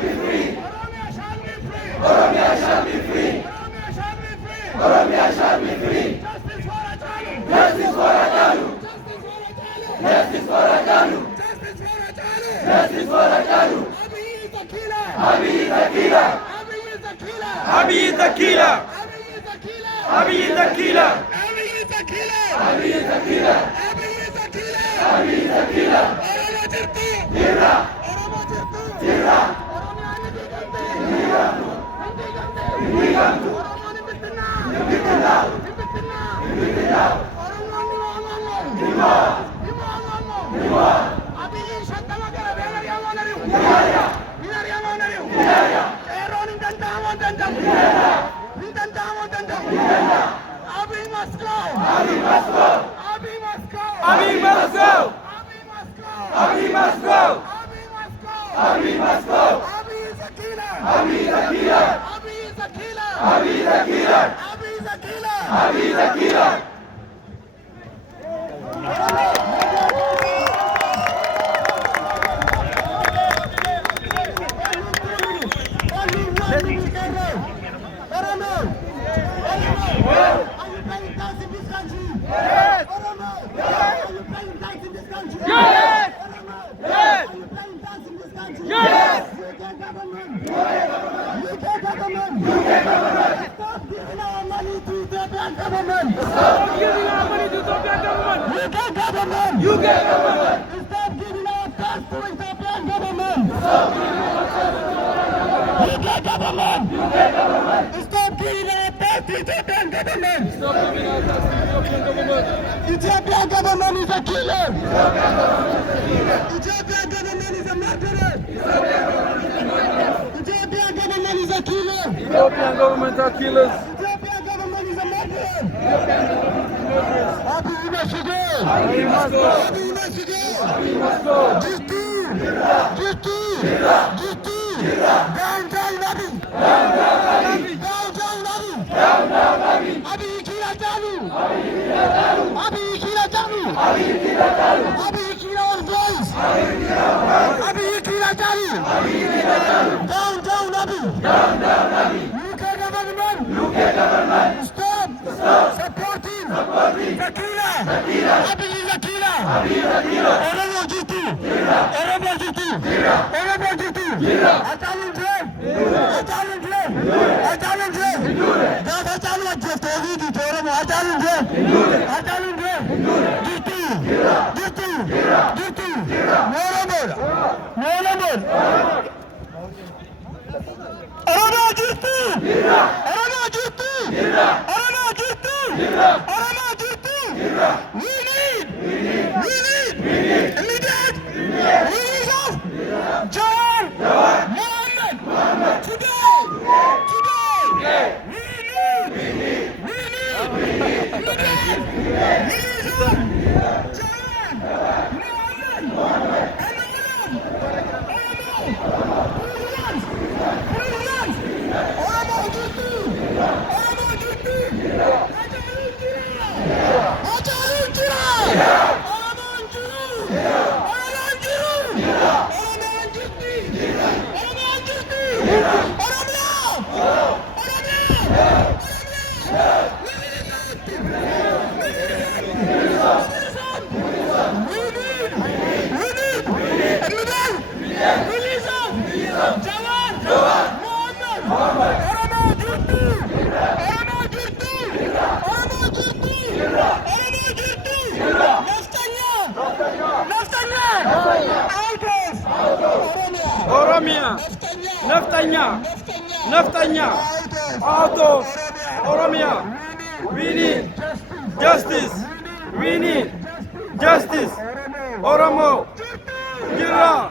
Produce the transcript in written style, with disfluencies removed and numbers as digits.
be free. Oromia shall be free. Oromia shall be free. Justice for Hachalu. Justice for Hachalu. Justice for Hachalu. Abiy is a killer. Abiy is a killer. Abiy is a killer. Abiy is a killer. Abiy is a killer. Abiy is a killer. Jirra. Jirra. Abiy must go. Abiy must go. Abiy must go. Abiy must go. Abiy must go. Abiy must go. Abiy is a killer. Abiy is a killer. Abiy is a killer. Abiy is a killer. Abiy is a killer. Abiy is a killer. UK government! Stop giving our tax to Ethiopian government! UK government! UK government! Stop giving our tax to Ethiopian government! Stop giving our tax to Ethiopian government! Ethiopian government is a killer! Ethiopian government is a murderer! Ethiopian government is a killer! Ethiopian government are killers! Ethiopian government is a murderer! Abiy must go! Abiy must go! Abiy must go! Abiy must go! Down, down, Abiy! Down, down, Abiy! Down, down, Abiy! Down, down, Abiy! Abiy kill Hachalu! Abiy kill Hachalu! Abiy kill Hachalu! Abiy kill Hachalu! Abiy kill our boys! Abiy kill our boys! Abiy kill Hachalu! Abiy kill Hachalu! Down, down, Abiy! Down, down, Abiy! UK government! UK government! Stop! Stop! Supporting! Supporting! The killer! The killer! Abiy is a killer! Abiy is a killer! Oromo Jitu! Oromo Jitu! Oromo Jitu! Hachalu Dream! Hachalu Dream! Hachalu Dream! That Hachalu Dream! Togi di Oromo Hachalu Dream! Hachalu Dream! Jitu! Jitu! Jitu! Oromo! Oromo! Oromo Jitu! Oromo Jitu! Oromo Jitu! Oromo Jitu! We need immediate release of Jawar Mohammed today. We need immediate release of Jawar Mohammed. Oromo Jitu! Oromo Jitu! Hachalu Jira! Oromo Jitu! Oromo Jitu! Oromo Jitu! Oromo Jitu! Oromia! Release of Jawar Mohammed! Oromo Jitu! Oromo Jitu! Oromo Jitu! Oromo Jitu! Naftanya! Oromia! Naftanya! Out of Oromia! We need justice! We need justice! Oromo! Jirra!